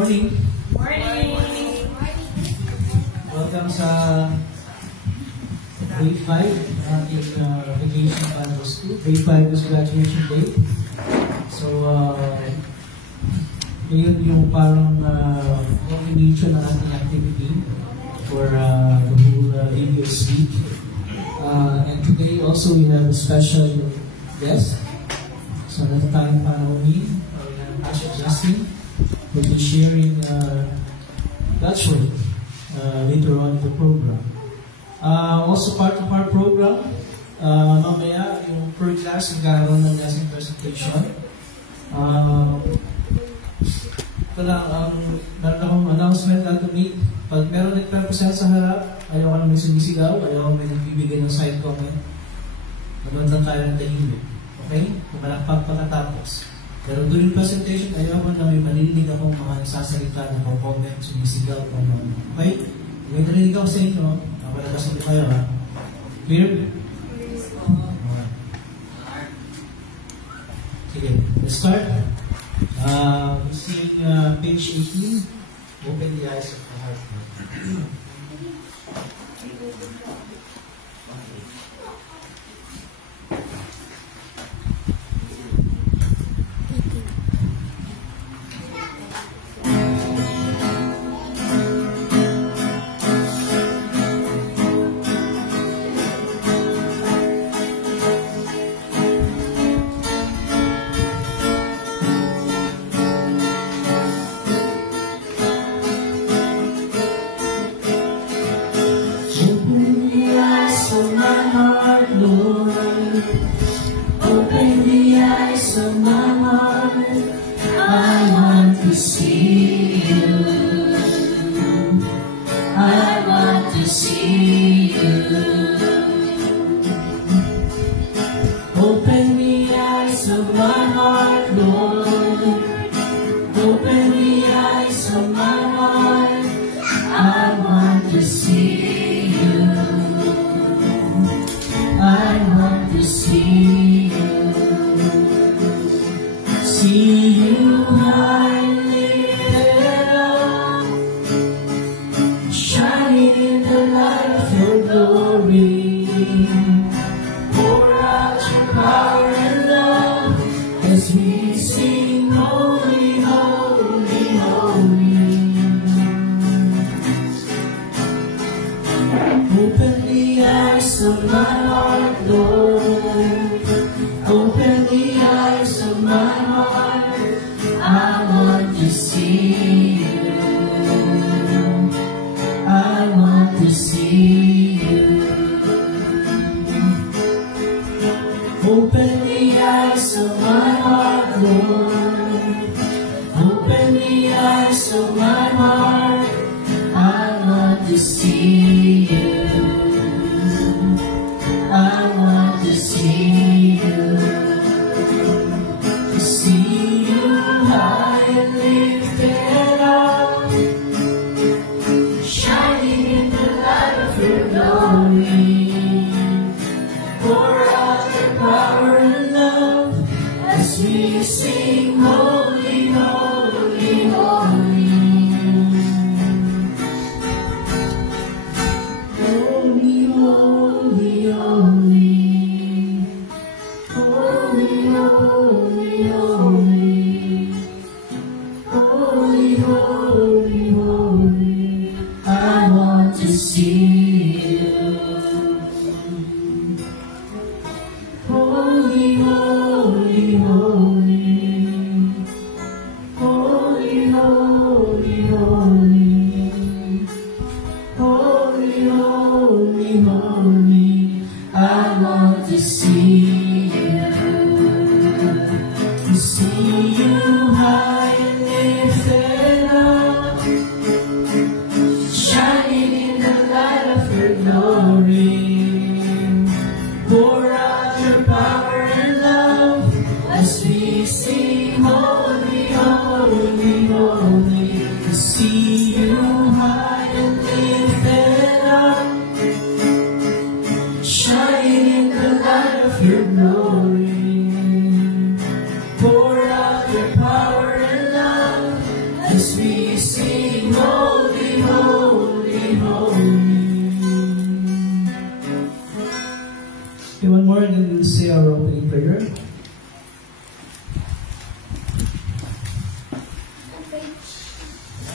Morning. Morning. Welcome sa Grade 5, ating vacation Bible School. Grade 5 is graduation day. So, ngayon yung parang combination ng ating activity for the whole ABS week. And today also we have a special guest. So, at the time, we have Pastor Justin, who will be sharing God's Word later on in the program. Also part of our program, mamaya yung per class nagkaroon ng lesson presentation. Ito lang, meron akong announcement na to make. Pag meron nagpe-present sa harap, ayaw ka na may sumisigaw, ayaw ka may nagbibigay ng side comment. Manood lang tayo ng tahimik. Okay? Kumalakpak pagkatapos. Pero during presentation, ayaw ko na may marinig akong mga nagsasalita na comment, sumisigaw, okay? May narinig ako sa inyo, napalagas nito kayo, ha? Clear? Sige, let's start. We'll sing page 18, Open the Eyes of the Heart. Pour out your power and love as we one more and then we'll say our opening prayer.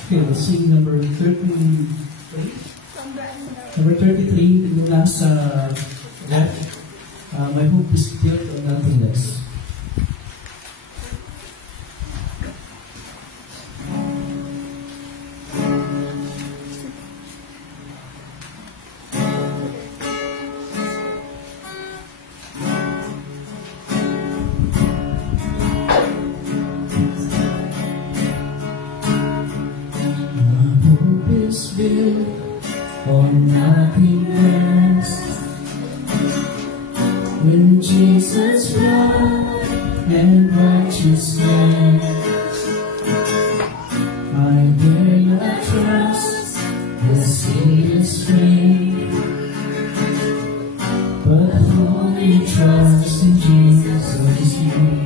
Okay, let's sing number 33. Number 33, yung nasa left. My hope is built on nothing less. Built on nothing less. When Jesus' blood and righteousness, I dare not trust the Savior's strength, but wholly trust in Jesus' name.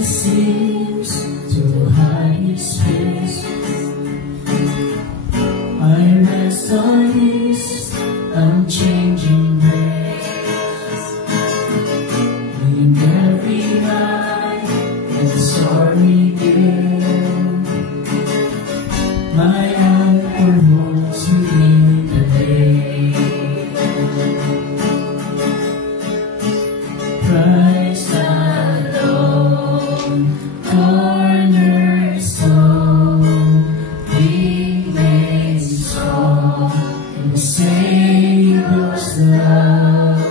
Seems to hide his face, I rest on his unchanging grace. In every high and sorry day, my anchor holds within the day. Christ cornerstone, being made strong in the Savior's love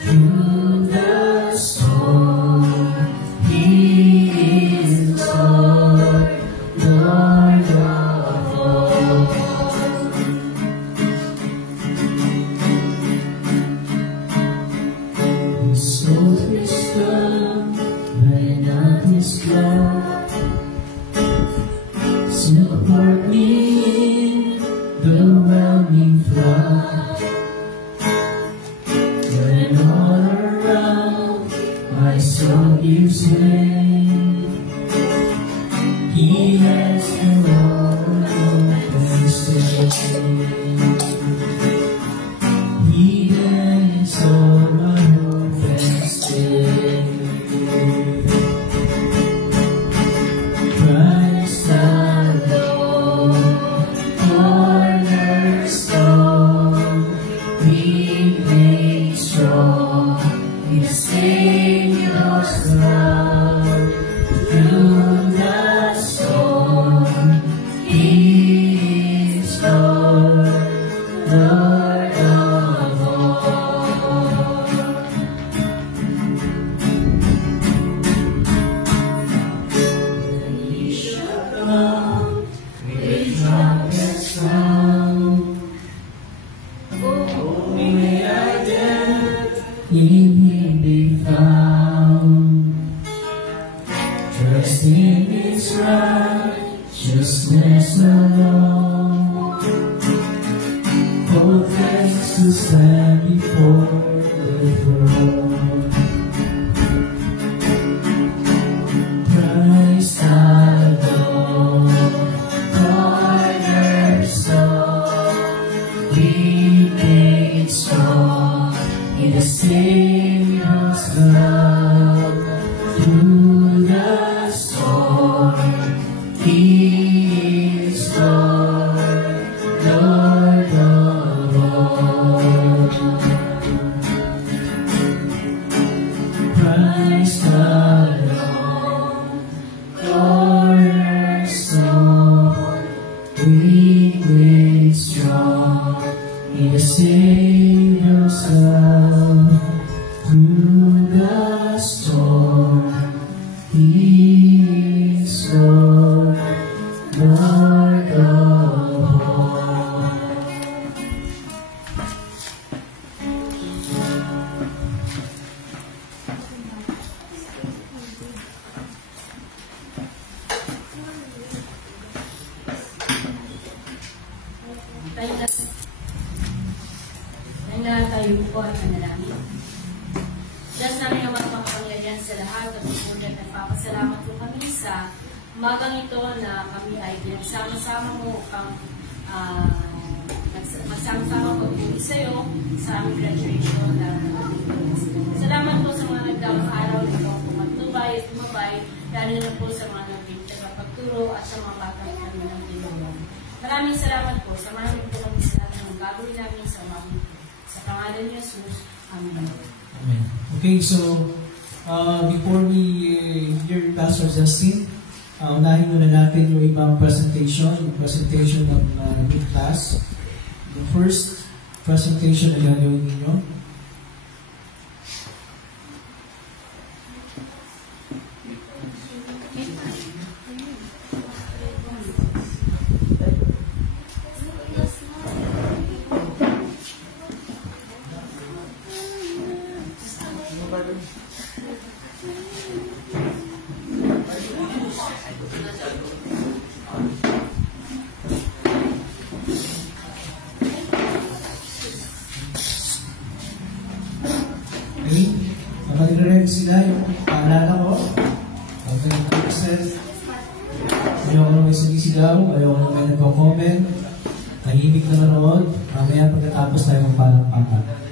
through the storm. He is Lord, Lord of all. His soul is done, right on his blood. Support me in the whelming flood. When all around my soul gives way, he has no open stay. He is all my hope and stay. Christ alone, cornerstone, being made strong in the Savior's love through the storm. He is Lord, Lord of all. He shall come with trumpet sound. Only may I then in him be found. Trust in his righteousness alone. Hold thanks to stand before the throne. Christ alone, cornerstone, be made strong in the Savior's love through the storm. He is Lord, Lord of all. Christ alone, cornerstone, we made strong in the Savior's love through the storm. He is Lord, Lord of all. Kaya tayo po at manalangin. Diyos namin ang makapangyarihan sa lahat at pupunit at papasalamat po kami sa umagang ito na kami ay pinagsama-sama mo upang magsama-sama pag-uwi sa iyo sa aming graduation na salamat po sa mga nagdaang araw na ito kung magtubay at tumabay, lalo na po sa mga nagpagturo at sa mga batang namin ng tinulong. Maraming salamat po sa maraming tulong sa lahat ng gagawin namin sa pangalan ni Jesus. Amen. Amen. Okay, so before we hear Pastor Justin, unahin muna natin yung ibang presentation ng new class. The first presentation na gagawin ninyo. Nag-ready sila yung paalala ko. Ayaw ko na may sumisigaw, ayaw ko na may nagko-comment. Tahimik na manood. Mamaya pagkatapos tayo magpalakpakan.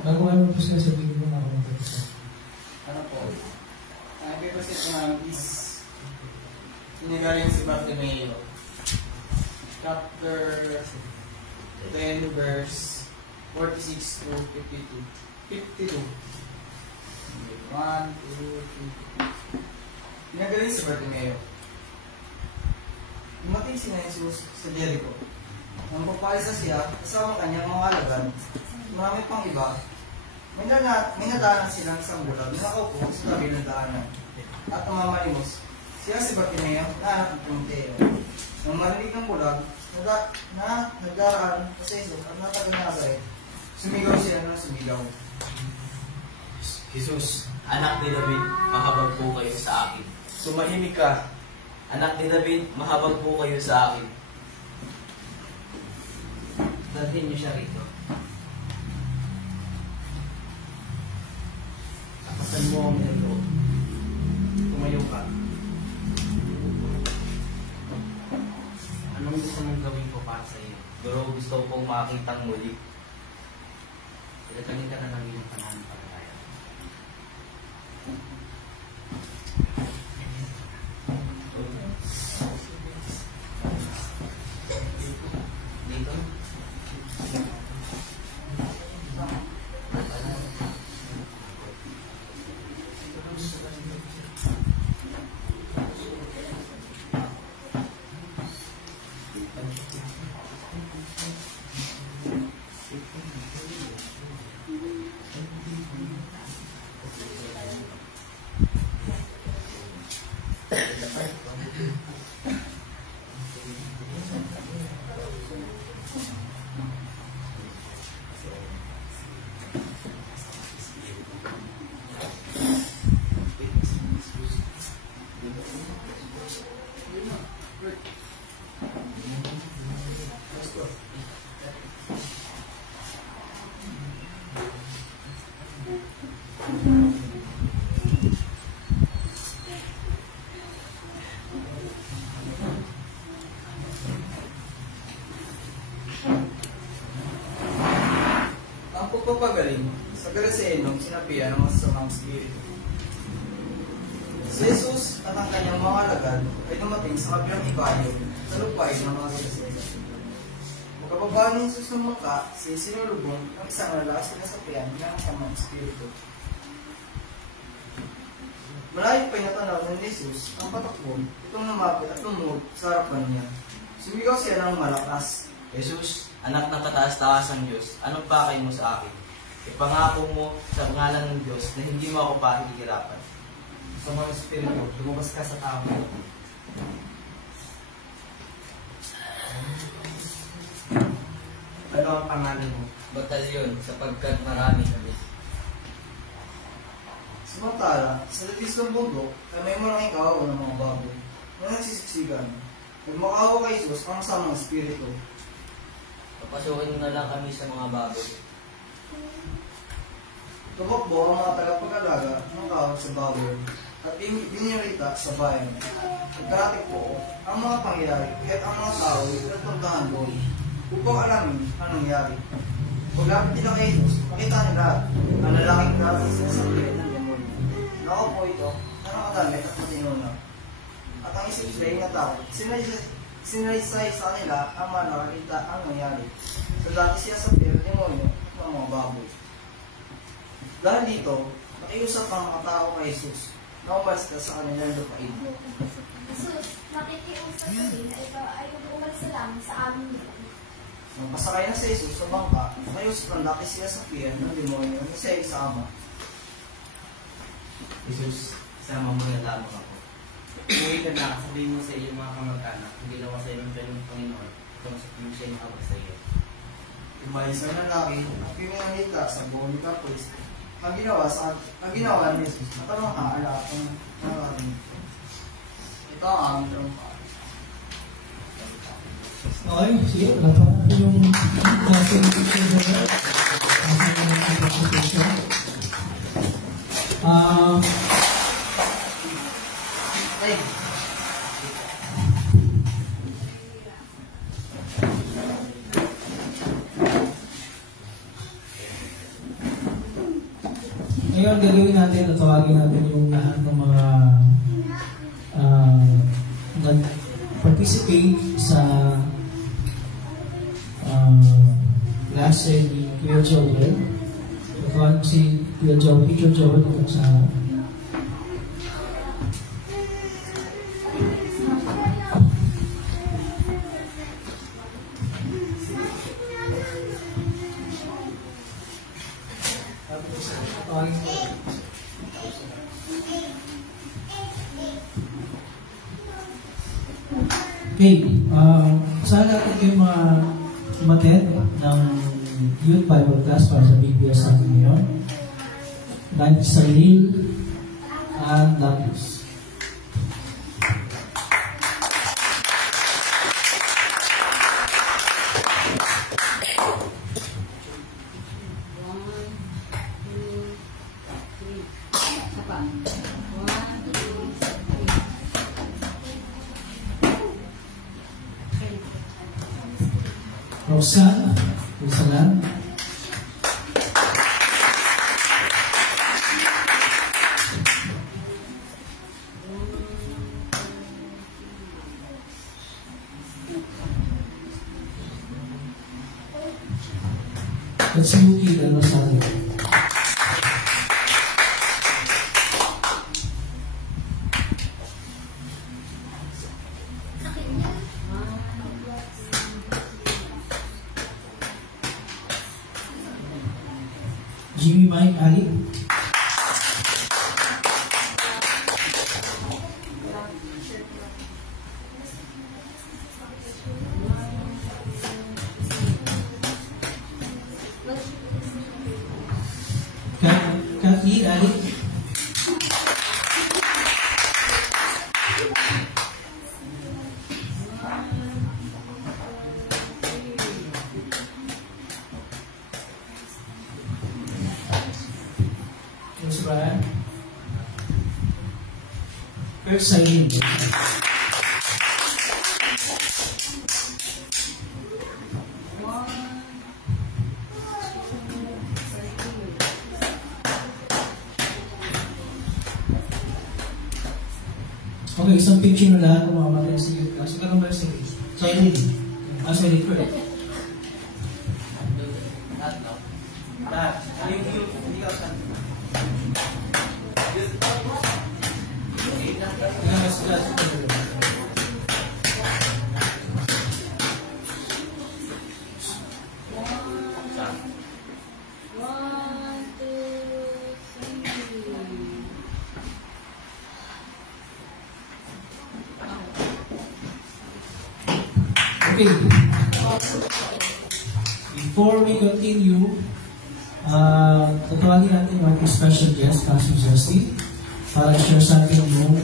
Bago ano po sinasabihin mo na ako ng pagkasa? Ano po? Ang pagkasa naman is sinigaling si Bartimeo. Chapter 10 verse 46 to 52. 1, 2, 3. Pinagaling si Bartimeo. Dumating si Jesus sa Jericho. Nang papalisa siya, kasama kanyang mga alagad, marami pang iba. May nadaanan silang isang bulag na nakaupo sa tabi ng daanan. At mamalimos, siya si Bartimeo na anak ng Timoteo. Nang marinig ng bulag, nagdaraan sa Jesus at nataganasay, sumigaw siya ng sumigaw. Jesus, anak ni David, mahabag po kayo sa akin. Tumahimik ka. Anak ni David, mahabag po kayo sa akin. Dalhin niyo siya rito. Tapasan mo ang ito. Tumayo ka. Anong gusto mong gawin ko para sa iyo? Pero gusto kong makitang muli. Ilatangin ka na ng iyong pananampalataya. Dito. masamang spirito. Si Jesus at ang kanyang mga alagad ay dumating sa kabilang ibayo sa lupay ng mga sinisira. Magkababa ni Jesus ng mangka, sinulubong ang isang lalakas na sapian ng masamang spirito. Malayo pa natanaw ng Jesus ang patakbo, itong lumapit at lumulog sa harapan niya. Sumigaw siya ng malakas. Jesus, anak ng kataas-taasang Diyos, anong pakay mo sa akin? Ipangako mo sa pangalan ng Diyos na hindi mo ako pahihirapan. Sa mga espiritu, lumabas ka sa tao. Ano ang pangalan mo? Batalyon, sapagkat marami kami. Samantala, sa labis ng bundok ay may malaking kawawa ng mga baboy na nagsisiksikan. Nagmakawa kay Jesus ang masamang espiritu. Papasukin mo na lang kami sa mga baboy. Tumakbo ang mga tagapag-alaga ng kawat sa baboy at binirita sa bayan. Nagkarating po ang mga pangyayari kaya't ang mga tao ay nagpuntahan doon upang alamin ang nangyari. Paglapit nila kay Jesus, makita nila ang lalaking grabe sa sakit ng demonyo. Nakaupo ito na nakadamit at matinuna. At ang isip sila ay natakot. Sinalaysay sa kanila ang mga nakakita ang nangyari. So dati siya sa demonyo ng mga baboy. Dahil dito, nakiusap ang mga tao kay Jesus na umalis ka sa kanilang lupain. Jesus, nakikiusap kami ay umalis lang sa amin. Nang pasakay na si Jesus sa bangka, nakiusap ang laki siya sa piyan ng demonyo na siya ay isama. Jesus, isama mo na lamang ako. Umuwi ka na, sabihin mo sa iyong mga kamag-anak, ang ginawa sa iyo ng Panginoon, itong sa piling siya nakawag sa iyo. Umalis ang lalaki at pinangalita sa buong Decapolis. Ang ginawa ni Jesus at ang mga alakang nangarating. Ito ang aming tampal. Okay, sige, wala pa natin yung klaseng picture na yun. Hey! Ngayon, gagawin natin at tawagin natin yung lahat ng mga nag-participate sa klase ni Kuya Joel. Tawagin si Kuya Joel, Teacher Joel dito sa Okay, saan natin yung mga umattend ng Youth Bible Class para sa BBS natin ngayon? Like Salil and Lapis. Roxanne, Rosalan. Let's Yuki and Rosario. Jimmy Mike Ali. Kaki Ali. Terus Brian. Kurt Sayin. Okay, isang picture na lahat kung makamatay sa youth class. Karoon ba yung series? Silent. Silent, correct. Lahat. Hindi ka saan. One, two, three. Okay. Before we continue, tatawagin natin yung ating special guest, Pastor Justin, para share sa atin yung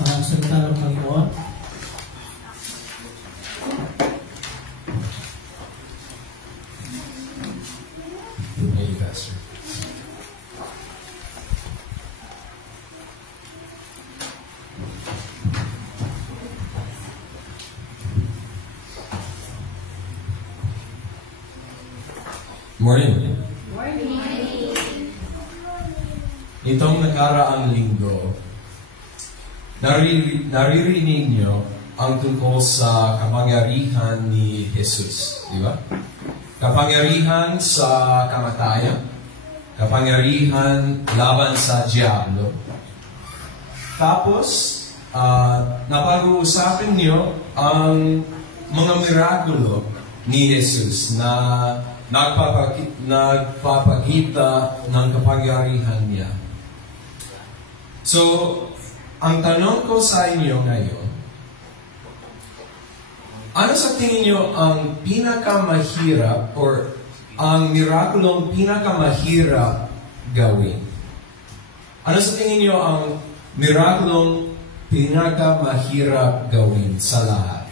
salita ng Panginoon. Thank you, Pastor. Morning. Itong nakaraang linggo, naririnig niyo ang tungkol sa kapangyarihan ni Jesus, di ba? Kapangyarihan sa kamatayan, kapangyarihan laban sa Diablo. Tapos, napag-uusapan niyo ang mga mirakulo ni Jesus na nagpapakita ng kapangyarihan niya. So, ang tanong ko sa inyo ngayon, ano sa tingin niyo ang pinakamahirap or ang mirakulong pinakamahirap gawin? Ano sa tingin niyo ang mirakulong pinakamahirap gawin sa lahat?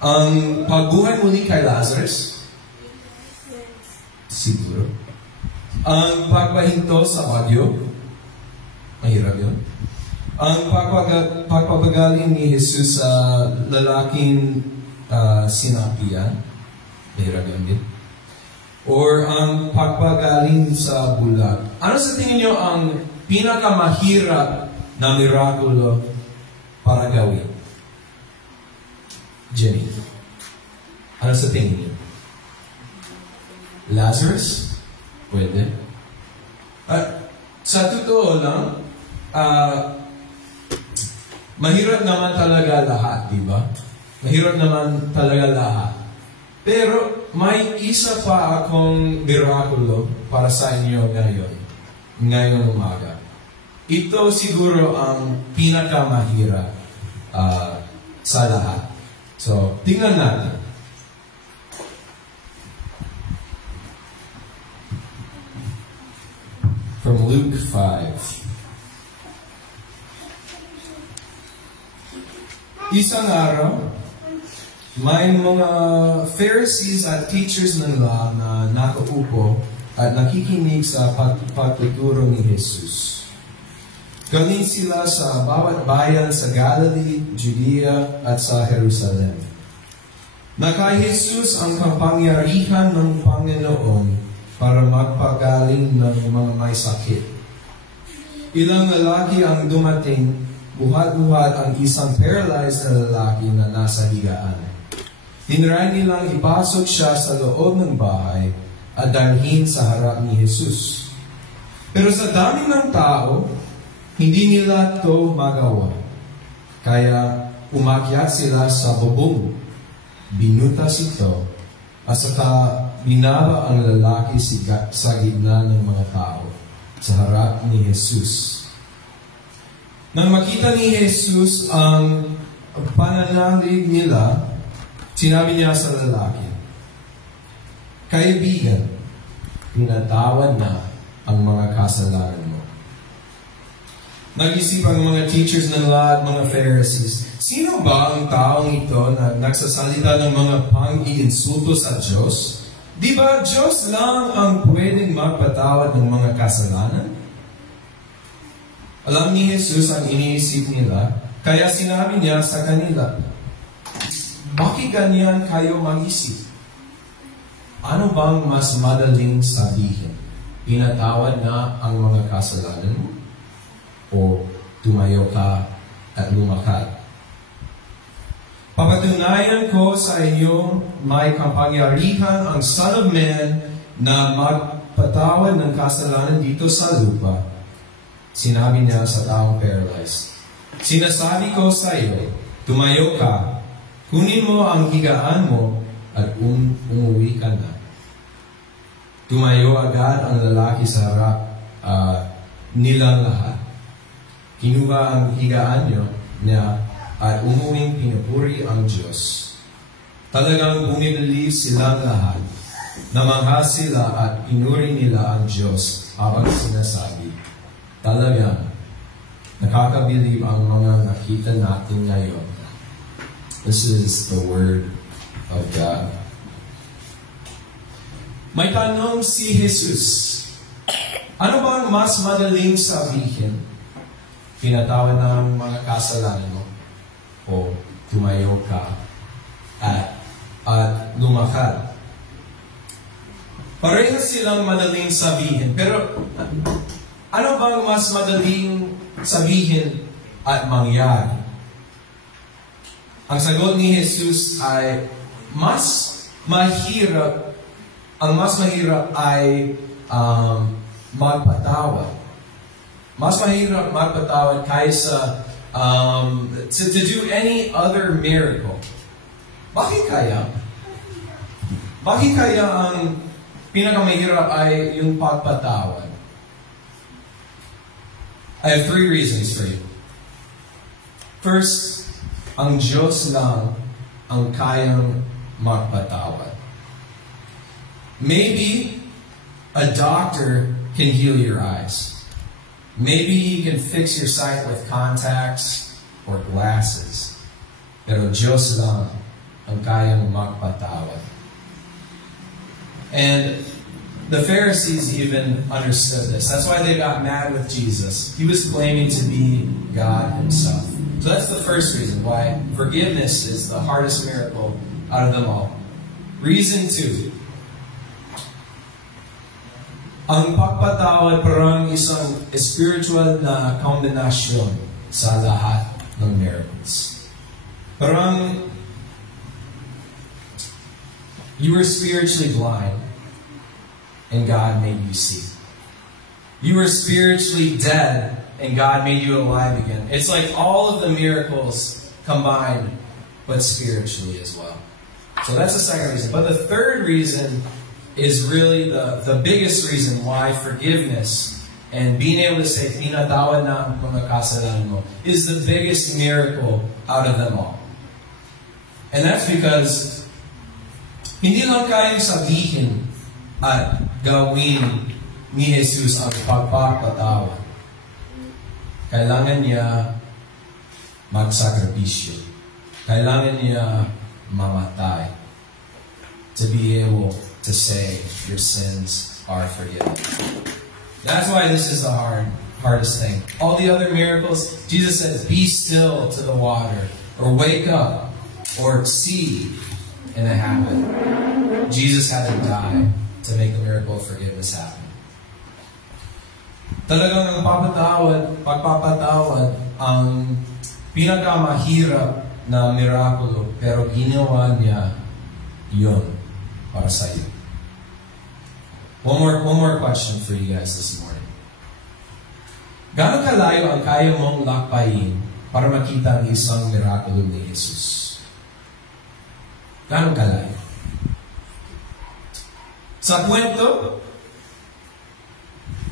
Ang pagbuhay muli kay Lazarus? Siguro. Ang pagpahinto sa bagyo? Mahirap yun. Ang pagpapagaling ni Jesus sa lalaking sinapian? Mahirap yun din. Or ang pagpagaling sa bulag? Ano sa tingin nyo ang pinakamahirap na mirakulo para gawin? Jenny, ano sa tingin nyo? Lazarus? Pwede. Sa totoo lang, mahirap naman talaga lahat, di ba? Mahirap naman talaga lahat. Pero may isa pa akong mirakulo para sa inyo ngayong umaga. Ito siguro ang pinakamahirap sa lahat. So, tingnan natin. From Luke 5. Isang araw, may mga Pharisees at teachers ng law na nakaupo at nakikinig sa pagtuturo ni Jesus. Galing sila sa bawat bayan sa Galilee, Judea at sa Jerusalem. Na kay Jesus ang kapangyarihan ng Panginoon para magpagaling ng mga may sakit. Ilang lalaki ang dumating, buhat-buhat ang isang paralyzed na lalaki na nasa higaan. Tinry nilang ipasok siya sa loob ng bahay at dalhin sa harap ni Jesus. Pero sa dami ng tao, hindi nila ito magawa. Kaya umakyat sila sa bubong, binutas ito, at saka binaba ang lalaki sa gitna ng mga tao sa harap ni Jesus. Nang makita ni Jesus ang pananalig nila, sinabi niya sa lalaki, "Kaibigan, pinatawad na ang mga kasalanan mo." Nag-isip ang mga teachers ng law at mga Pharisees, sino ba ang taong ito na nagsasalita ng mga pang-iinsulto sa Diyos? Di ba Diyos lang ang pwedeng magpatawad ng mga kasalanan? Alam ni Jesus ang iniisip nila, kaya sinabi niya sa kanila, "Bakit ganyan kayo mag-isip? Ano bang mas madaling sabihin? Pinatawad na ang mga kasalanan mo? O tumayo ka at lumakad?" Papatunayan ko sa inyo may kapangyarihan ang Son of Man na magpatawad ng kasalanan dito sa lupa. Sinabi niya sa taong paralyzed, sinasabi ko sa iyo, tumayo ka, kunin mo ang higaan mo at umuwi ka na. Tumayo agad ang lalaki sa harap nilang lahat. Kinuha ang higaan niya at umuwing pinupuri ang Diyos. Talagang bumibili silang lahat. Namangha sila at pinuri nila ang Diyos habang sinasabi, talagang nakakabilib ang mga nakita natin ngayon. This is the Word of God. May tanong si Jesus. Ano ba ang mas madaling sabihin? Pinatawad ng mga kasalanan mo o tumayo ka at lumakad. Parehas silang madaling sabihin. Pero ano bang mas madaling sabihin at mangyari? Ang sagot ni Jesus ay ang mas mahirap ay magpatawad. Mas mahirap magpatawad kaysa to do any other miracle. Bakit kaya? Bakit kaya ang pinakamahirap ay yung pagpatawad? I have 3 reasons for you. First, ang Diyos lang ang kayang magpatawad. Maybe a doctor can heal your eyes. Maybe he can fix your sight with contacts or glasses. Pero Diyos lang ang kayang magpatawad. And the Pharisees even understood this. That's why they got mad with Jesus. He was claiming to be God himself. So that's the first reason why forgiveness is the hardest miracle out of them all. Reason 2. Ang pagpatawad parang isang spiritual na kombinasyon sa lahat ng miracles. Parang you were spiritually blind and God made you see. You were spiritually dead and God made you alive again. It's like all of the miracles combined, but spiritually as well. So that's the second reason. But the third reason is really the biggest reason why forgiveness and being able to say, tinatawad na ang mga kasalanan mo, is the biggest miracle out of them all. And that's because hindi lang kayang sabihin at gawin ni Jesus ang pagpapatawad. Kailangan niya magsakripisyo. Kailangan niya mamatay to be able to say your sins are forgiven. That's why this is the hardest thing. All the other miracles, Jesus says, be still to the water, or wake up, or see, and it happened. Jesus had to die to make the miracle of forgiveness happen. Talagang ang pagpapatawad, ang pinakamahirap na mirakulo, pero ginawa niya yun para sa iyo. One more question for you guys this morning. Gaano kalayo ang kaya mong lakbayin para makita ang isang mirakulo ni Jesus? Gaano kalayo? Sa kwento,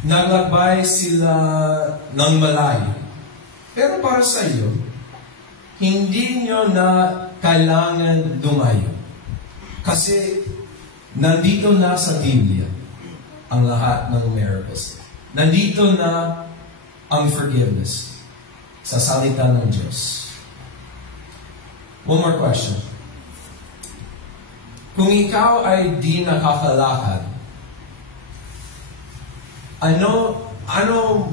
naglakbay sila ng malayo. Pero para sa iyo, hindi nyo na kailangan dumayo. Kasi nandito na sa Biblia ang lahat ng miracles. Nandito na ang forgiveness sa salita ng Diyos. One more question. Kung ikaw ay di nakakalakad, ano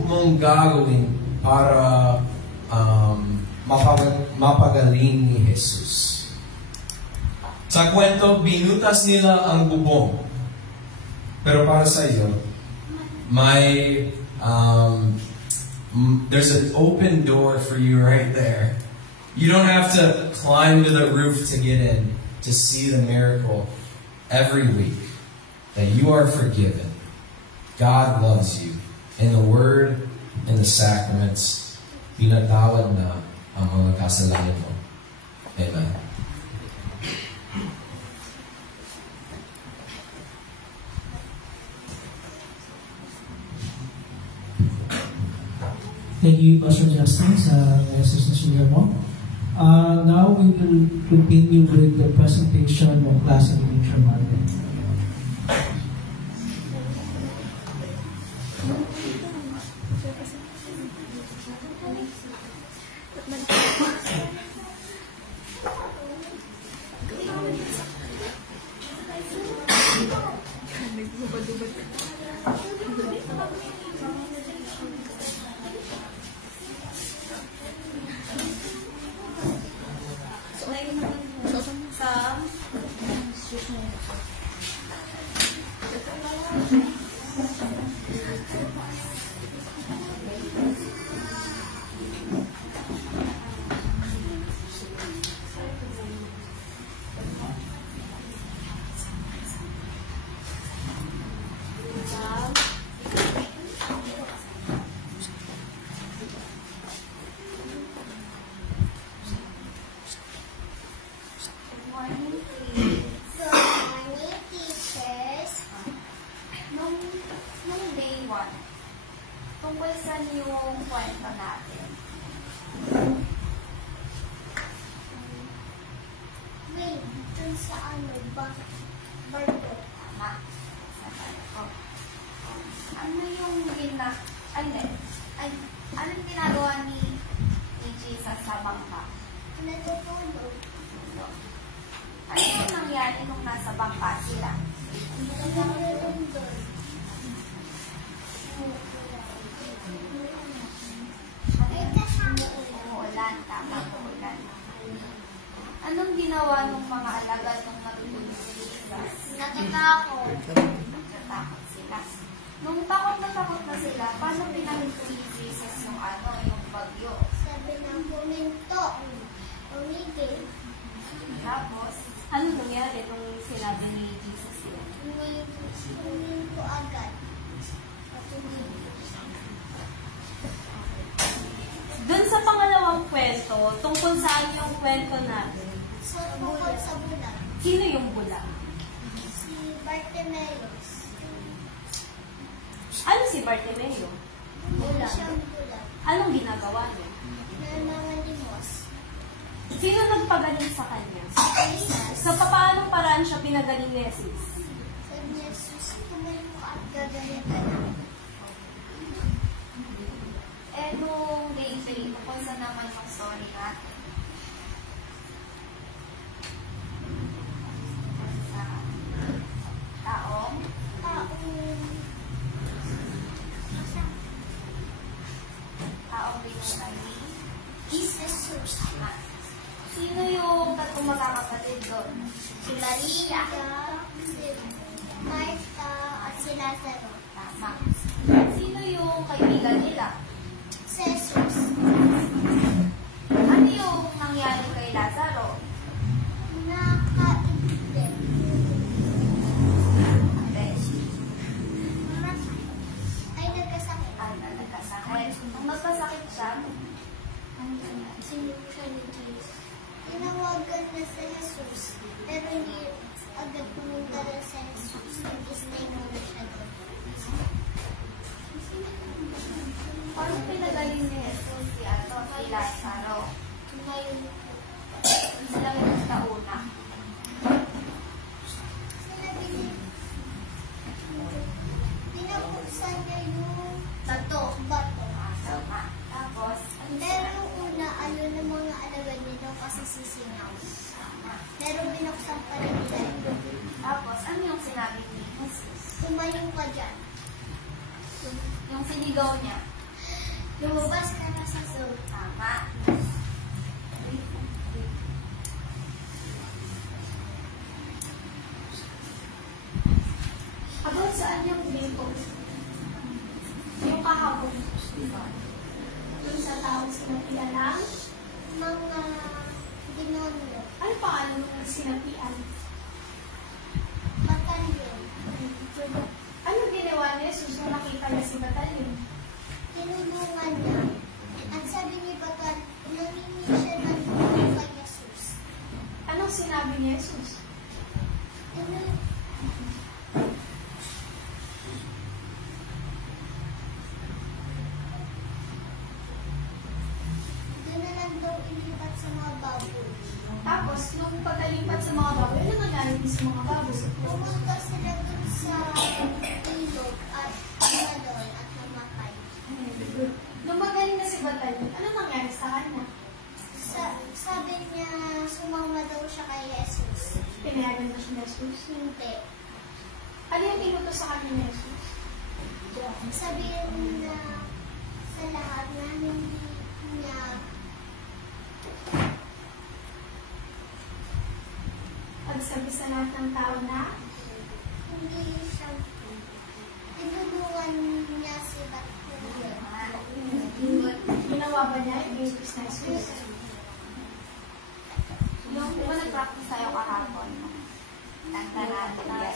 mong gagawin para mapagaling ni Jesus? Sa kwento, binutas nila ang bubong. Pero para sa iyo, there's an open door for you right there You don't have to climb to the roof to get in to see the miracle every week. That you are forgiven. God loves you. In the Word, in the sacraments, pinatawad na ang mga kasalanan mo. Amen. Thank you, Pastor Justin, sa message na share mo. Now we will continue with the presentation of Class of Nature Mother. Tungkol sa yung kwento natin. Wait, dun sa ano ba? Bardo. Tama. Ano yung anong ginagawa ni Jesus sa bangka? Natutulog. Ano yung nangyari nung nasa bangka sila? Umuulan, tama, umuulan. Anong ginawa ng mga alagad nung natutulog si Jesus? Natatakot. Natatakot sila. Nung takot na sila, paano pinahinto ni Jesus yung bagyo? Sabi ng puminto. Umigil. Tapos, ano nangyari nung sinabi ni Jesus yun? Puminto agad. Dun sa pangalawang kwento, tungkol saan yung kwento natin? Tungkol sa bulag. Sino yung bulag? Si Bartimeus. Ano si Bartimeo? Bulag. Siyang bulag. Anong ginagawa niya? Nanangalimos. Sino nagpagaling sa kanya? Jesus. Sa paanong paraan siya pinagaling ni Jesus? Sabi niya, Jesus, kumain mo at gagaling ka na. Nung day 3, kung saan naman yung story natin. Sa taong binukay ni Jesus. Sino yung tatlong magkakapatid doon? Si Maria, si Martha, at si Lazaro. Tama. Sino yung kaibigan nila? Jesus. Ano yung nangyari kay Lazaro? Nakaibig. Ay, nagkasakit. Nung magkasakit siya, sinuha ni Jesus. Tinawagan na si Jesus, pero hindi agad pumunta na si Jesus. Nag-stay muna siya doon. Paano pinagaling ni Jesus si Lazaro? Ngayon, sila yung tauna. Sinabi niya, pinapuksan niya yung bato. Tama. Tapos, pero yung una, ng mga alagad nito kasi sisingaw. Tama. Pero binuksan pa rin nila. Tapos, ano yung sinabi ni Jesus? Tumayong ka dyan. Yung sinigaw niya. Lumabas ka na sa zoo. Tama. About saan yung bimpo? Yung kahapon. Diba? Yung sa tao sinabihan lang mga demonyo. Ano pangalan ng sinapian? Batalyon. Ano ginawa ni Jesus nung nakita niya si Batalyon? Tinulungan niya. Ang sabi ni Batal, nangingi siya ng tulong kay Jesus. Anong sinabi ni Jesus? Doon na lang daw ilipat sa mga baboy. Tapos, nung pagkalipat sa mga baboy, ano nangyari din sa mga baboy? Pumunta sila doon sa ilog at doon at namatay. Nung magaling na si Batalyon, ano nangyari sa kanya? Sabi niya, sumama daw siya kay Jesus. Pinayagan na siya ni Jesus? Hindi. Ano yung inutos sa kanya ni Jesus? Sabihin na sa lahat na hindi niya Pagsabi sa lahat ng tao na hindi siya tinulungan niya si Batalyon. ginawa ba niya yung inutos na Jesus? Yung kung nag-practice tayo kahapon,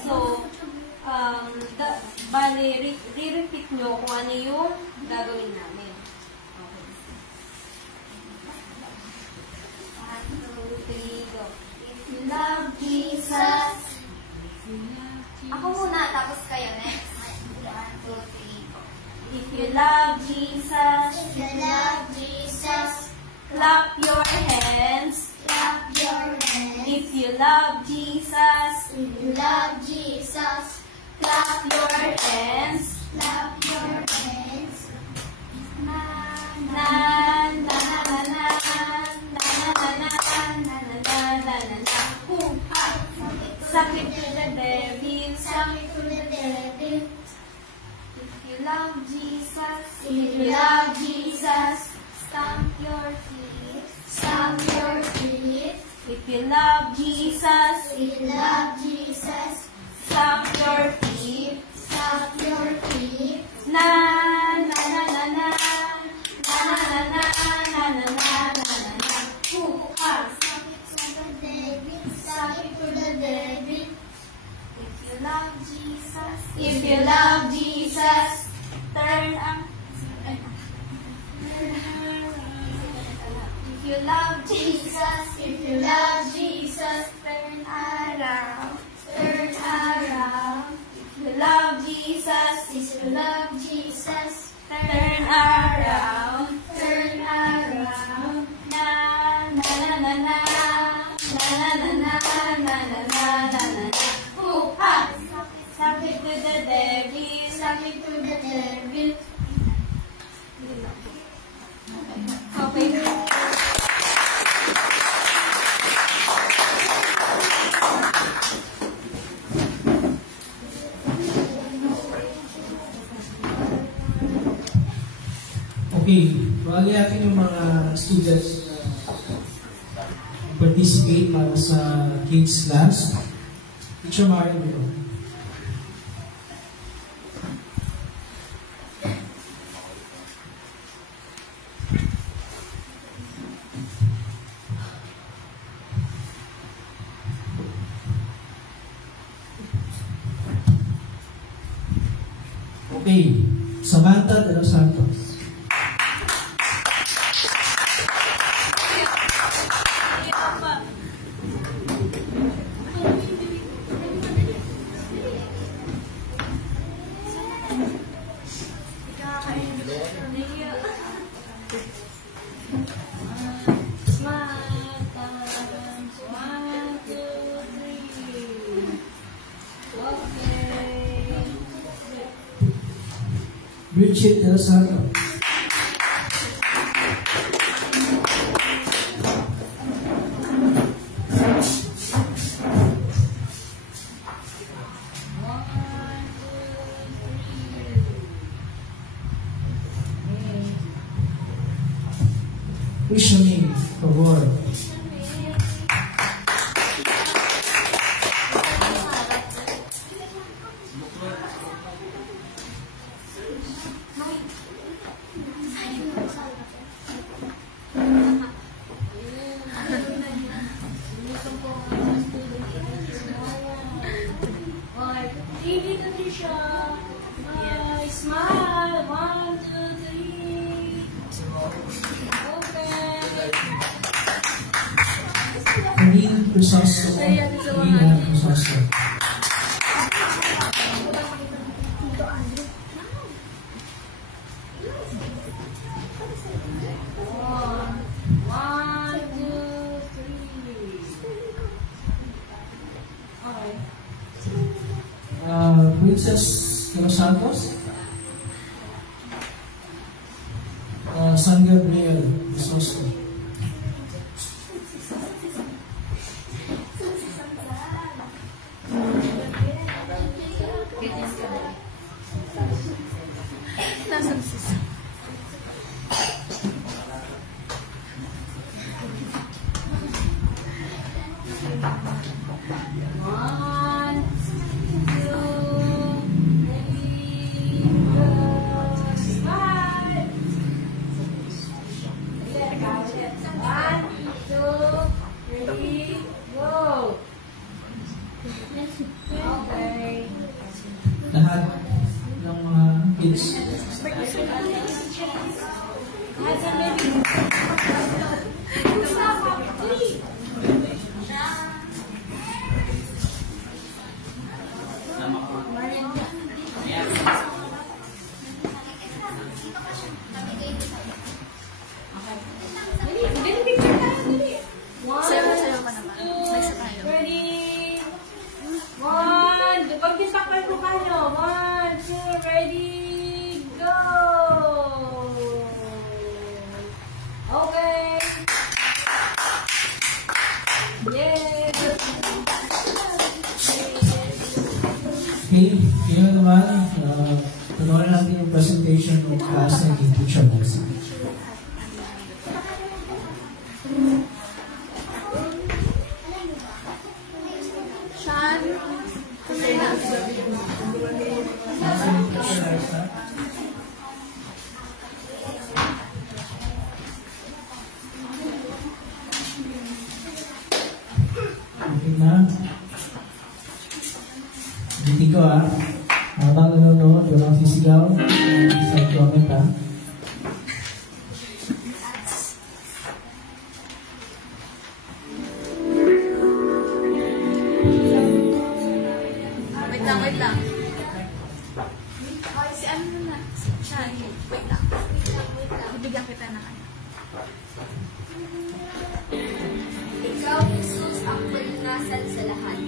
So, bali, re-repeat nyo kung ano yung gagawin namin. Okay. 1, 2, 3, go. If you love Jesus. Ako muna, tapos kayo next. 1, 2, 3, go. If you love Jesus, If you love Jesus, clap your hands. clap your hands. If you love Jesus, If you love Jesus, clap your hands. clap your hands. Na na na na na na na na na na na. Sakit to the devil, Sakit to the devil. if you love Jesus, If you love Jesus, stamp your feet. stamp your feet. If you love Jesus, If you love Jesus, stamp your feet. stamp your feet. Na na na na na na na na na na na na. Sakit to the devil, sakit to the devil. If you love Jesus, If you love Jesus, turn up. If you love Jesus, if you love Jesus, turn around. turn around. If you love Jesus, If you love Jesus, turn around. turn around. Na na na na na na na na na na na na. Sakit to the devil. Sakit to the devil. Okay. Okay, bali natin yung mga students na participate para sa kids class. Teacher Mario, dito. Okay, Samantha de los Santos. Bridget de los Santos. What's your name, por favor? Crisostomo. Rina Crisostomo. One, two, three. Okay. Princess de los Santos. San Gabriel Crisostomo. One, two, three, go. Smile. One, two, three, go. Okay. Lahat ng mga kids. Ready? One, pag-disakay ko kayo. One, two, ready, go! Okay. Yes! Okay, ngayon naman, panoorin natin yung presentation ng klase ng Teacher Melissa. Okay na. Hindi ko habang nanonood, walang sisigaw, isang comment Wait lang. Si ano na? Siya, wait lang. Ibigyan kita na kanya. Ikaw, Jesus, ang palingasan sa lahat.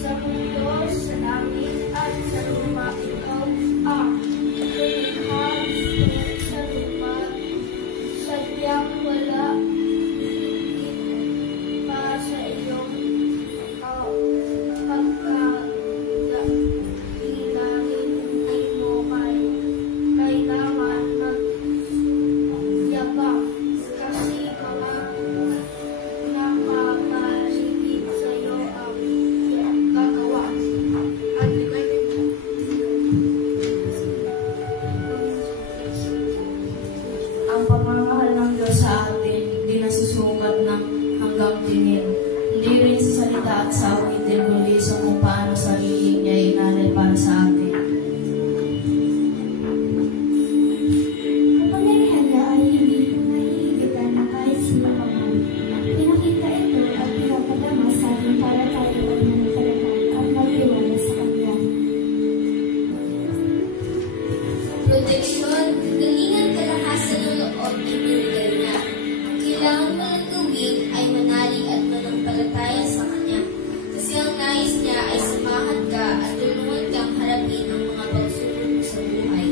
Sa mundo, sa langit, at sa lupa, ikaw ang nilikha sa lupa. Sadyang wala pa sa iyong pagkakilangin ay mo kailangan magyabang kasi mga nakapaligid sa iyo ang gagawa. Ang pagmamahal ng Diyos sa atin, hindi nasusukat ng hanggang tingin. Hindi rin sa salita at sa awitin, kundi sa kung paano sarili niya inalay para sa atin. Ang pangyarihan niya ay hindi nahihigitan na kahit sino pa man. Pinakita ito at pinapadama sa atin para tayo ay manipalagan at magtiwala sa Kanya. Proteksyon, galingan kalakasan ng loob ibinigay niya. Ang kailangan mo ng gawin ay manalig at manampalataya sa Kanya. Kasi ang nais niya ay samahan ka at tulungan kang harapin ang mga pagsubok mo sa buhay.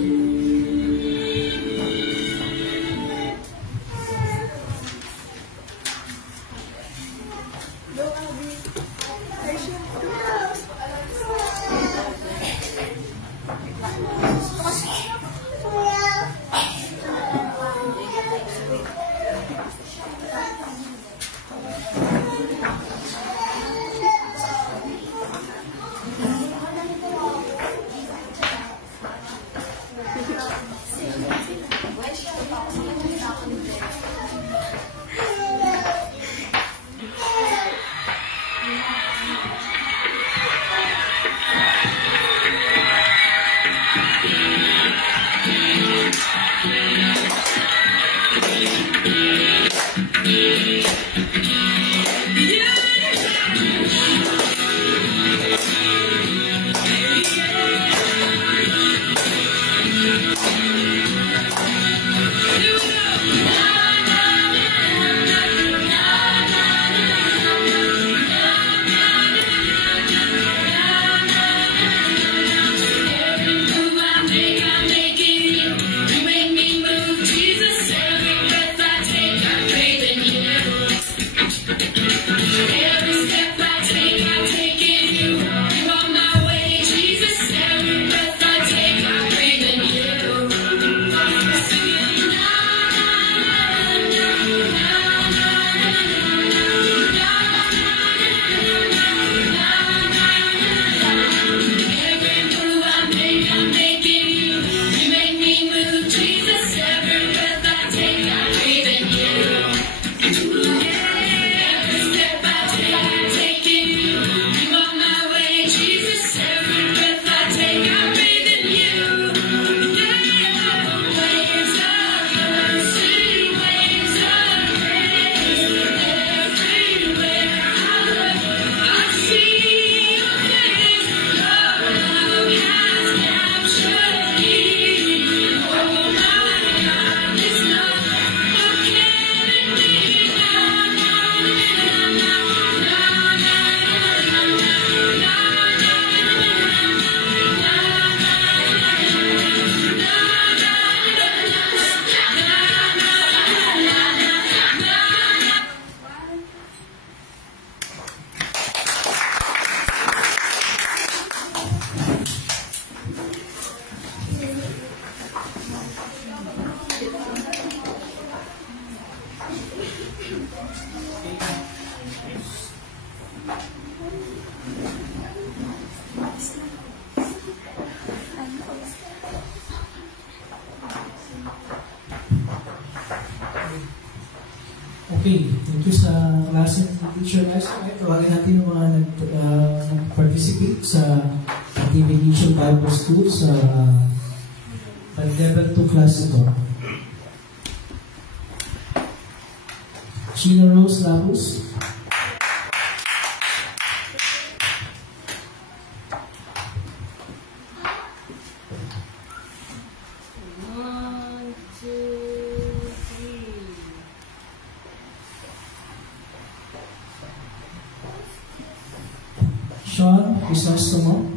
Okay, thank you sa klase ng teacher guys. Okay, tawagin natin yung mga nag-participate sa activity ng Bible School sa level 2 class ito. Sheila Rose Labus. Sean Crisostomo.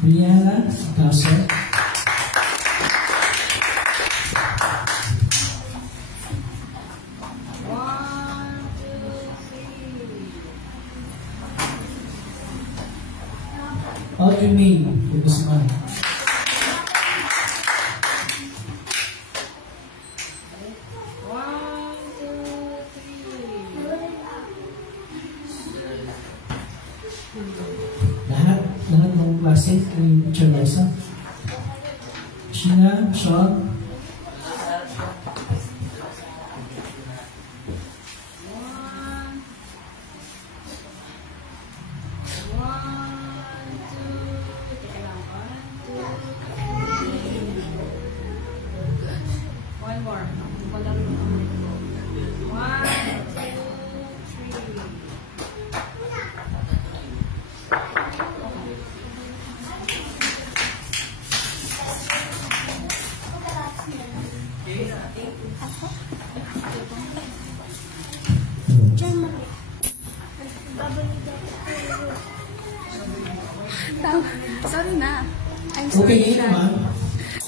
Brianna Caso. Audrey May Guzman. Lahat ng klase kay Teacher Liza. Sheena, Sean. Sorry na. I'm sorry. Okay, naman.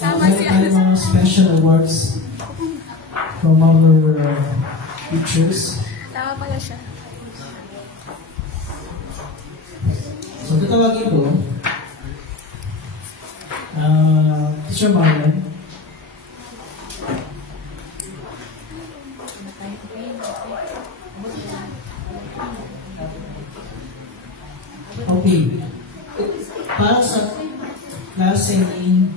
Tama siya. Meron tayong mga special awards from our teachers. Tama pala siya. So, tatawagin ko, Teacher Marlon. Okay. Para sa klase ni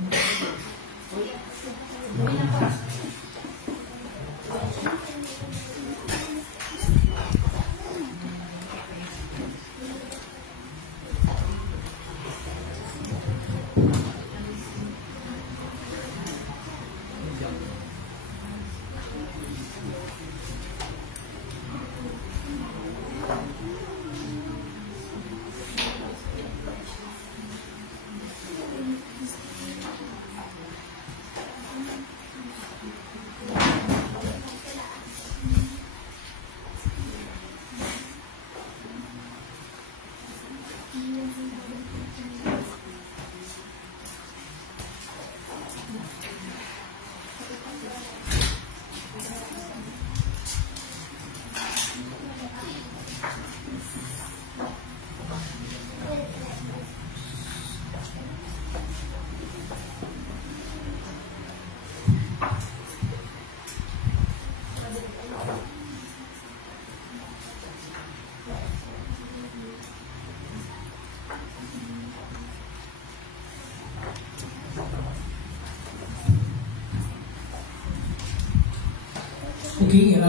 Okay, para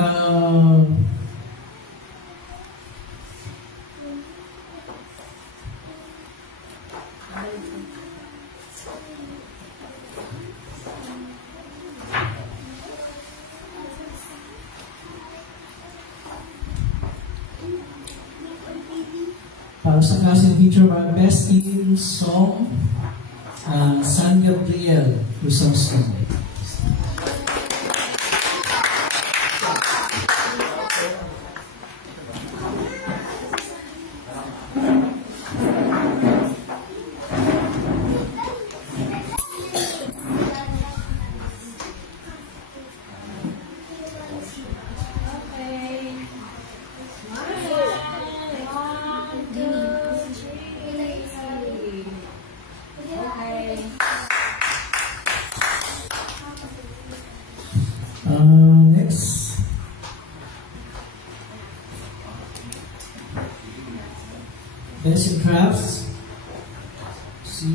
sa klase ng teacher, best in song, San Gabriel Crisostom. Next, Best in crafts. Si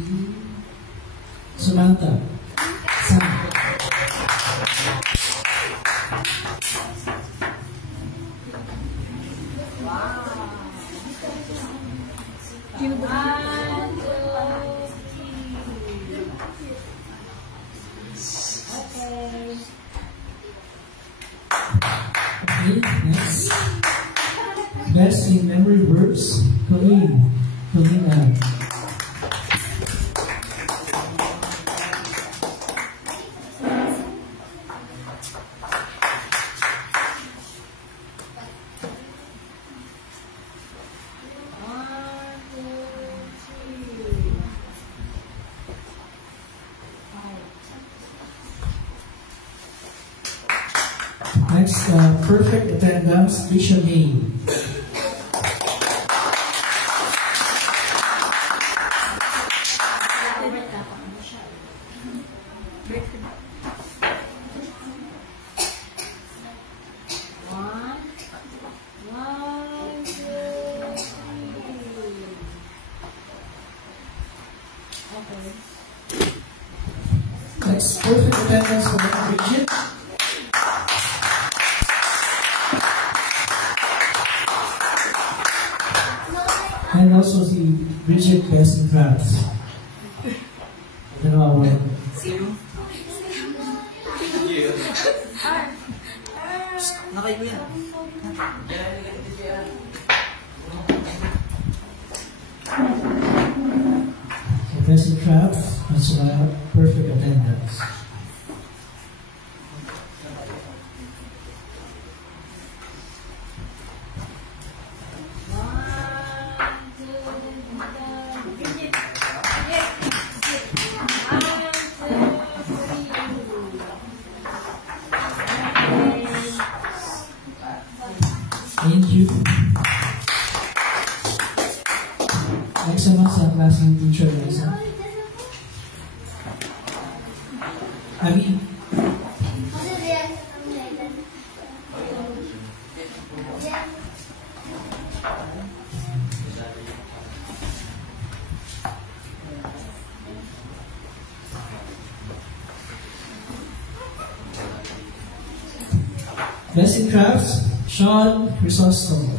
Samantha. Sam. Okay, next. Best in memory verse. Colleen. Colleen. Next, perfect attendance, Trisha May. Next, perfect attendance for Bridget. And also the Bridget Best in Crafts. I don't know when. Nakaibo yan. So Best in Crafts, that's why perfect attendance. Thank you. Next naman sa class ng teacher Lisa. Abi. Best in Crafts, Sean Crisostomo.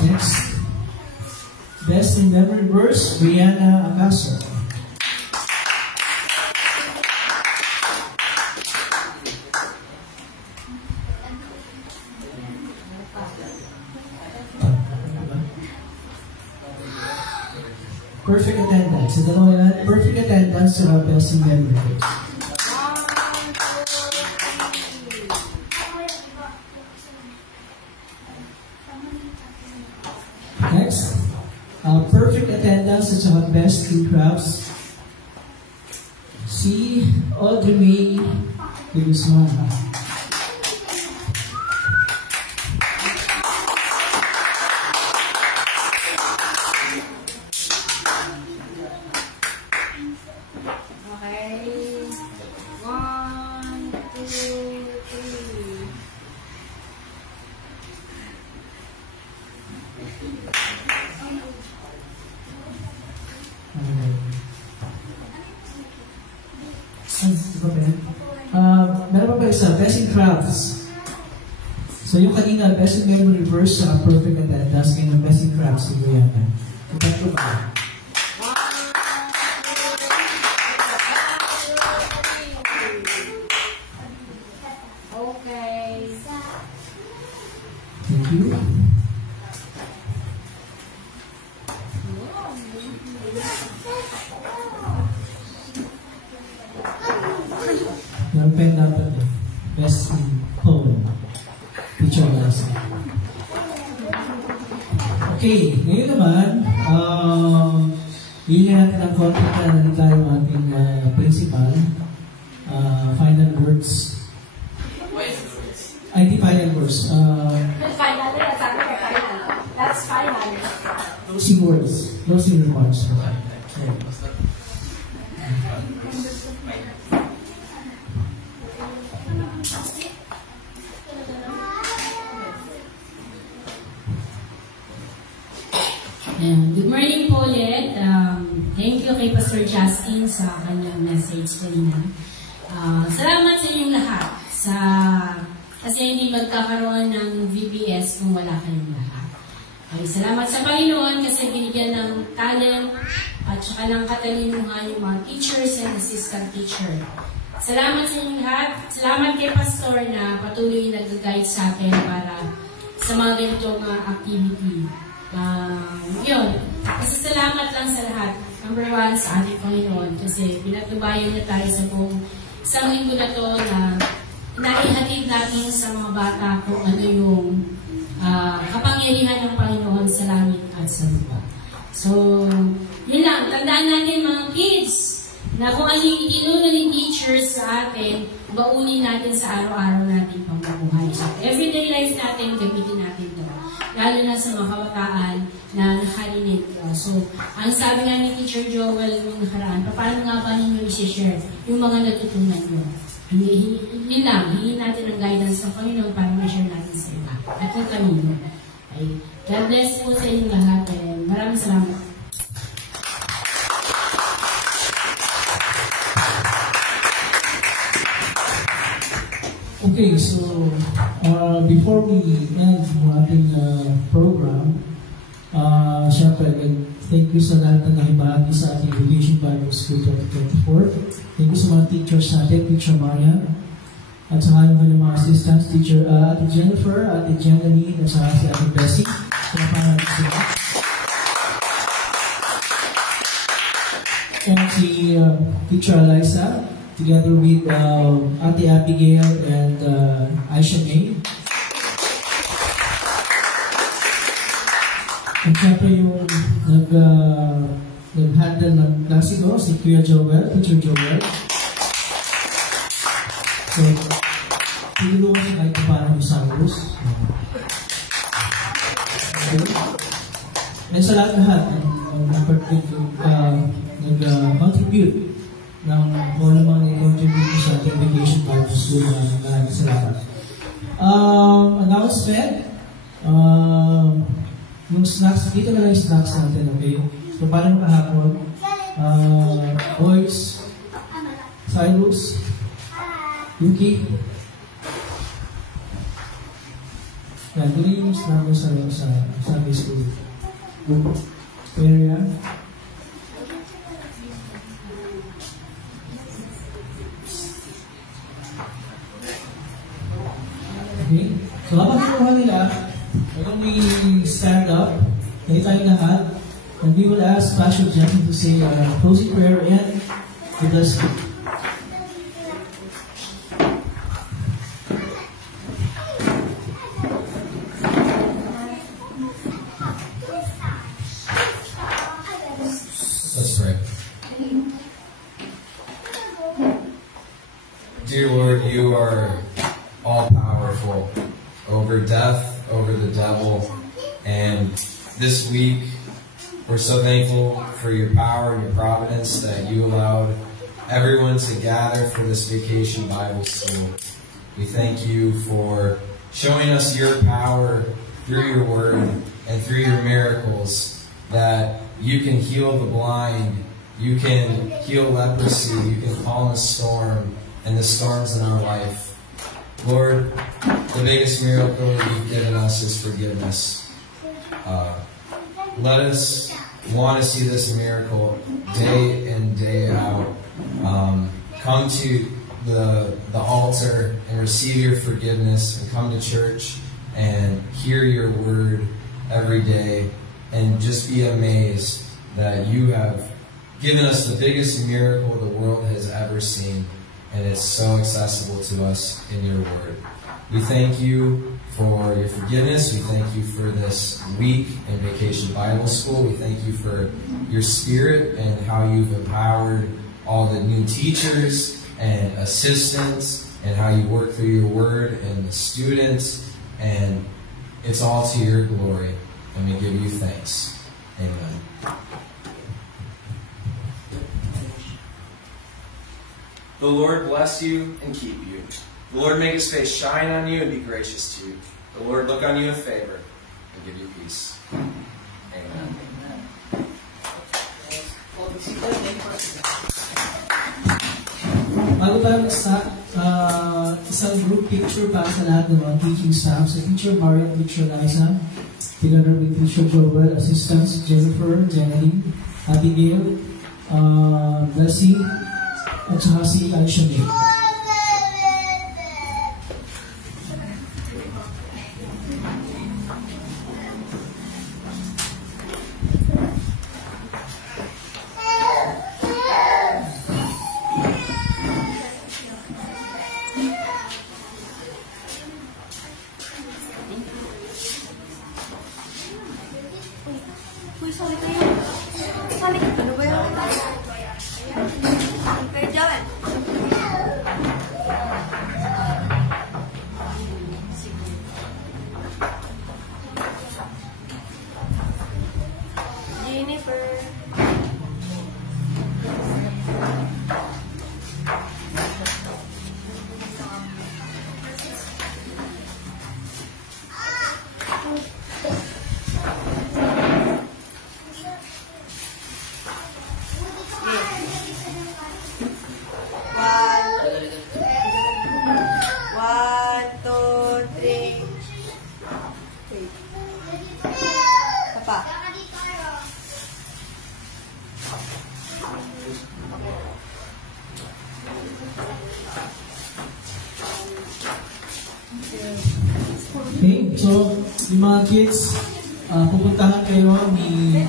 Next, Best in Memory Verse, Brianna Acaso. Perfect attendance. Sa dalawa yan, perfect attendance sa Best in Memory Verse. Next, perfect attendance at saka Best in Crafts, si Audrey May Guzman. Meron pa ba isa? Best in Crafts. So yung kanina, Best in Memory Verse sa perfect attendance, ngayon Best in Crafts siguro yata. Tatlo ba? Okay. Thank you. Yung pen dapat eh. Best in poem. Teacher lesson. Okay, ngayon naman, hihingin natin ang konti na nalita yung ating principal. Final words. Ay, di final words. Final, that's final. That's final. Closing words, closing remarks. Good morning po ulit. Thank you kay Pastor Justin sa kanyang message kanina. Salamat sa inyong lahat kasi hindi magkakaroon ng VBS kung wala kayong lahat. Okay, salamat sa Panginoon kasi binigyan ng talent at saka ng katalinuhan yung mga teachers and assistant teacher. Salamat sa inyong lahat. Salamat kay Pastor na patuloy nag-guide sa atin para sa mga ganitong activity. Yun. Kasi salamat lang sa lahat. Number one, sa ating Panginoon kasi pinatubayan niya tayo sa buong isang linggo na to na naihatid natin sa mga bata kung ano yung kapangyarihan ng Panginoon sa langit at sa lupa. So, yun lang. Tandaan natin mga kids na kung ano yung itinuro ng teachers sa atin, baunin natin sa araw-araw natin pamumuhay. So, everyday life natin, gamitin natin ito. Lalo na sa mga kabataan na nakarinig. So, ang sabi nga ni Teacher Joel nung nakaraan, paano nga ba ninyo i-share yung mga natutunan nyo? Yun lang, hingin natin ang guidance ng Panginoon para ma-share natin sa iba. At yung kanino. Okay. God bless po sa inyong lahat. Maraming salamat. Okay, so before we end ang ating program, syempre, thank you sa lahat na nakibahagi sa ating Vacation Bible School 2024. Thank you sa mga teachers natin, Teacher Maria, at saka yung kanyang mga assistants, Teacher Ate Jennifer, Ate Jenny, at saka si Ate Bessie. Salamat sila. And si Teacher Eliza, together with Ate Abigail and Aisha May. And syempre yung nag-handle ng klase ko, si Kuya Joel, Teacher Joel. So, tinulungan siya kahit paano yung Sangus. Okay. And sa lahat-lahat, nag-contribute ng kung ano mga nag-contribute sa ating Vacation Bible School na maraming salamat. Announcement, yung snacks, dito na lang yung snacks natin, okay? So, parang kahapon, boys, Cyrus, Yuki, yan, doon yung snacks sa Sunday School. Area. Okay? So, habang kinuha nila, when we stand up, tayo tayong lahat, and we will ask Pastor Jensen to say a closing prayer and with us. Let's pray. Dear Lord, you are all-powerful over death, over the devil, and this week we're so thankful for your power and your providence that you allowed everyone to gather for this Vacation Bible School. We thank you for showing us your power through your word and through your miracles, that you can heal the blind, you can heal leprosy, you can calm a storm and the storms in our life. Lord, the biggest miracle you've given us is forgiveness. Let us want to see this miracle day in, day out. Come to the altar and receive your forgiveness, and come to church and hear your word every day, and just be amazed that you have given us the biggest miracle the world has ever seen. And it's so accessible to us in your word. We thank you for your forgiveness. We thank you for this week in Vacation Bible School. We thank you for your spirit and how you've empowered all the new teachers and assistants, and how you work through your word and the students. And it's all to your glory. And we give you thanks. Amen. The Lord bless you and keep you. The Lord make his face shine on you and be gracious to you. The Lord look on you in favor and give you peace. Amen. Bago tayo mag-start, isang group picture para sa lahat ng mga teaching staff. So, Teacher Marian, Teacher Liza, together with Teacher Joel, assistants, Jennifer, Jenny, Abigail, Blessing, at saka si Aisha May. Uy, sorry kayo. Sorry. Ano ba yun? Kayo Joel. Jennifer. One, two, three. Papa. Okay, so yung mga kids, pupuntahan kayo ni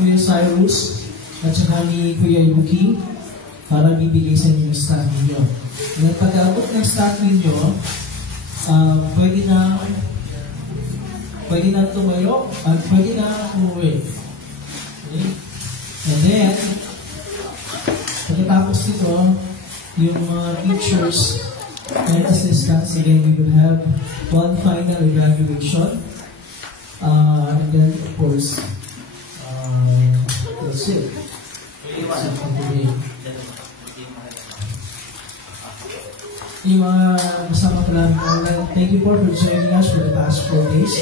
Kuya Cyrus at saka ni Kuya Yuki para bibigay sa inyo yung staff ninyo. And pag-abot ng staff ninyo, pwede na tumayo at pwede na umuwi. Okay? And then, pagkatapos nito, yung mga teachers and assistants, again, we will have one final evaluation. And then, of course, that's it. So, yung mga kasama ko lang, thank you for joining us for the past 4 days.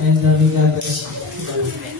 And may God bless you.